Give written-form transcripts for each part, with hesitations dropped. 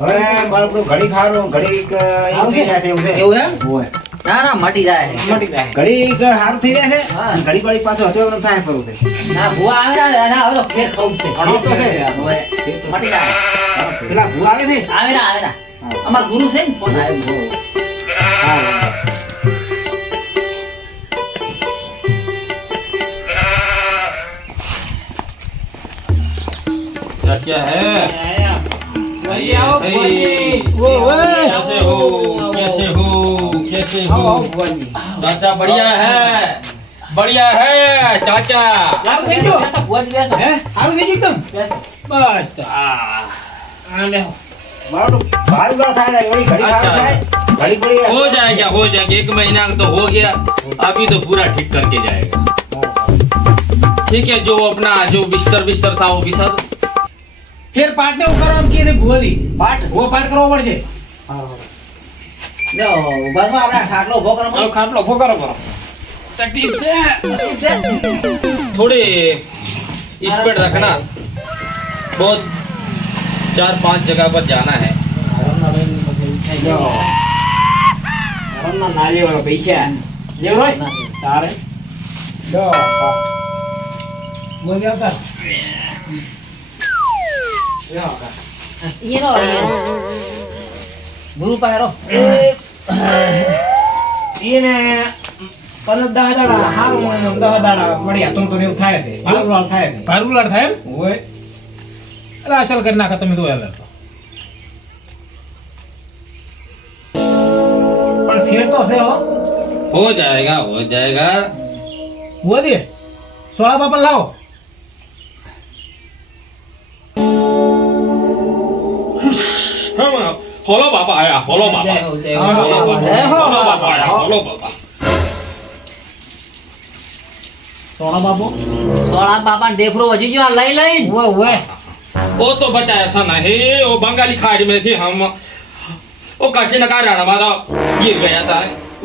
હવે મારું ઘડી ખાવાનું ઘડી એવું થઈ જાય છે એવું છે. એવું એમ હોય. ના ના મટી જાય ઘડી સારું થઈ જાય છે હા. ઘડી ઘડી પાછું હતો એમ થાય ફરવું છે. ના ભૂવા આવે ના હવે તો ફેર ખાવું છે ઘણો તો છે. હવે મટી જાય પેલા ભૂ આવે છે આવે ના અમાર ગુરુ છે ને કોણ આવ્યો હા. क्या है कैसे हो कैसे हो कैसे हो चाचा बढ़िया है चाचा મારું તો ભાર ઉગા થાય છે, ઘડી ઘડી अच्छा। ખાવાનું થાય, ઘડી ઘડી हो जाएगा 1 महीना तो हो गया अभी तो पूरा ठीक करके जाएगा ठीक है जो अपना जो बिस्तर था वो बिस्तर ફેર પાટને એવું કરવા એમ કહે છે ભુવાજી. પાટ. ભુવો પાટ કરવો પડશે. લો બસમાં આપણે ખાટલો ઉભો કરો और खाटलो वो करो તકલીફ છે. थोड़ी स्पीड रखना बहुत 4-5 जगह पर जाना है રમના નાલી વાળા પૈસા લેવ હોય તારે બોલ આવતા ઈનો ગુરુ પાયરો એને 15 દાડા હારું 10 દાડા મળ્યા તો એવું થાય છે ભારુલાલ થાય છે ભારુલાલ થાય એમ હોય એટલે અસલ કરી નાખો તમે તો યાર પણ ફેર તો છે हो जाएगा બોધી સોળા બાપા લાવો हाँ, खोलो बाबा आया खोलो बाबा खोलो बाबा आया खोलो बाबा સોળા બાપુ સોળા બાપા ડેફરો વજી ગયો લઈ લઈ ઓય ઓય वो तो बचा ऐसा नहीं वो बंगाली खाड़ी में थी हम वो काशी नकार हमारा गिर गया था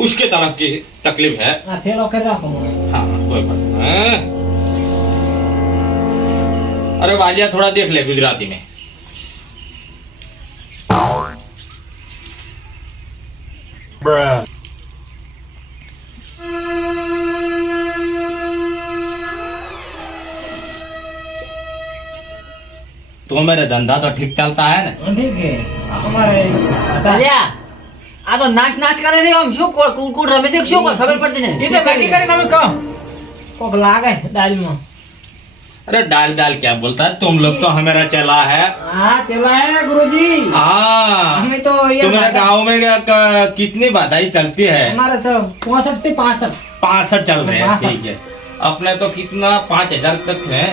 उसके तरफ की तकलीफ है આ થેલો કરી રાખો हाँ कोई बात नहीं अरे वालिया थोड़ा देख ले गुजराती में तो मेरे धंधा तो ठीक चलता है ना ઠીક છે અમારે અલ્યા આ તો નાચ નાચ કરે છે આમ શું કુડ રમે છે શું કોઈ ખબર પડતી એ નહીં તો નક્કી કરીને અમે કહો કોક લાગે દાલમાં अरे डाल डाल क्या बोलता है तुम लोग तो हमारा चला है हाँ चला है गुरुजी हाँ हमें तो ये तुम्हारे गांव में कितनी बाधाई चलती है हमारा सब 65 से 65 65 चल रहे हैं 65 ठीक है अपने तो कितना 5000 तक है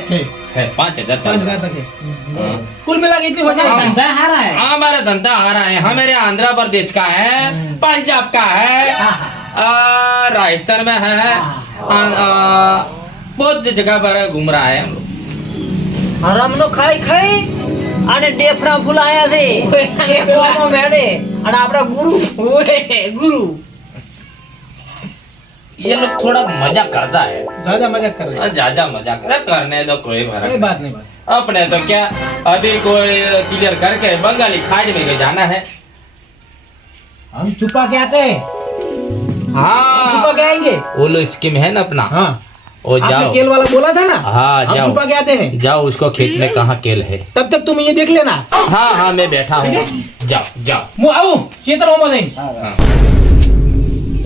5000 चल रहा है हाँ। कुल मिला के इतनी हो जाए हाँ। धंधा हारा है हाँ, हमारा धंधा आ रहा है हमारे आंध्र प्रदेश का है पंजाब का है राजस्थान में है बहुत जगह पर घूम रहा है હરામનો ખાઈ ખાઈ અને ડેફરા ફૂલાયા છે એ કોમો મેડે અને આપડા ગુરુ ओए गुरु ये लोग थोड़ा मजा करता है ज्यादा मजाक कर रहे ज्यादा मजा करे करने दो कोई कोई फर्क बात नहीं बात नहीं। अपने तो क्या अभी कोई क्लियर करके बंगाली खाड़ी में जाना है हम छुपा के आते हैं छुपा हाँ के आएंगे वो लो स्कीम है ना अपना हाँ वो आपने जाओ केल वाला बोला था ना हाँ हम जाओ छुपा के आते हैं जाओ उसको खेत में कहाँ केल है तब तक तुम ये देख लेना हाँ हाँ मैं बैठा हूँ जाओ जाओ હું આવું ક્ષેત્રમાં જઈને हाँ।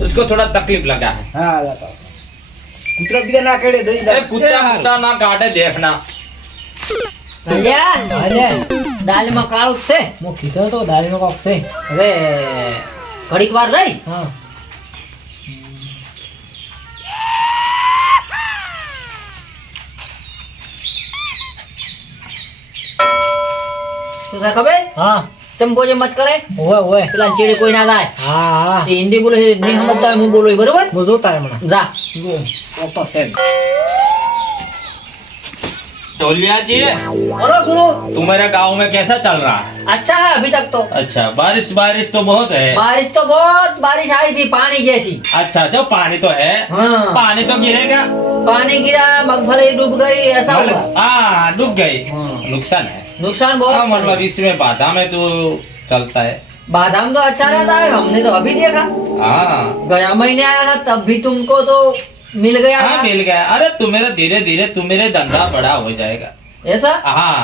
उसको थोड़ा तकलीफ लगा है હા જાતો કૂતરા બીજા ના કેડે દઈ अरे कुत्ता कुत्ता ना काटे देखना અલ્યા દાલમાં કાળું જ છે હું કીધો તો દાળીનો કોક છે હવે ઘડીક વાર રહી હા શું થાય ખબર હા ચંપો જે મત કરે ઓય ઓય પેલા ચેડે કોઈ ના લાય હા હા એ હિન્દી બોલે છે નહીં સમજતા હોય, હું બોલું એ બરોબર હું જોતા હમણાં જા કોક તો છે टोलिया जी बोलो गुरु तुम्हारे गांव में कैसा चल रहा है अच्छा है अभी तक तो अच्छा बारिश बारिश तो बहुत है बारिश तो बहुत बारिश आई थी पानी जैसी अच्छा जो पानी तो है हाँ पानी तो गिरेगा पानी गिरा मगफली डूब गई ऐसा हुआ हाँ डूब गई हाँ। नुकसान है नुकसान हाँ बहुत मतलब इसमें बाधा में तो चलता है। बादाम तो अच्छा रहता है, हमने तो अभी देखा। हाँ गया महीने आया था तब भी तुमको तो मिल गया हाँ था। मिल गया। अरे तुम्हारा धीरे धीरे तुम्हारे धंधा बड़ा हो जाएगा। ऐसा हाँ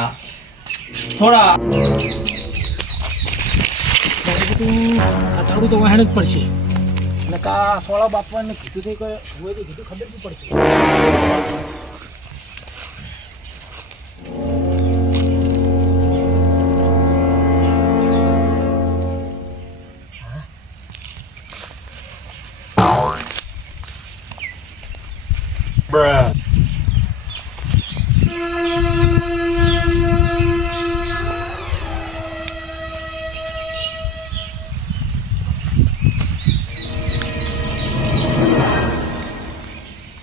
थोड़ा થોડું તો વહેણ જ પડશે એટલે કા સોળા બાપવાને કીધું કંઈ હોય તો કીધું ખબર બી પડશે.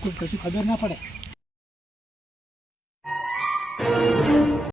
કોઈ કશું ખબર ના પડે.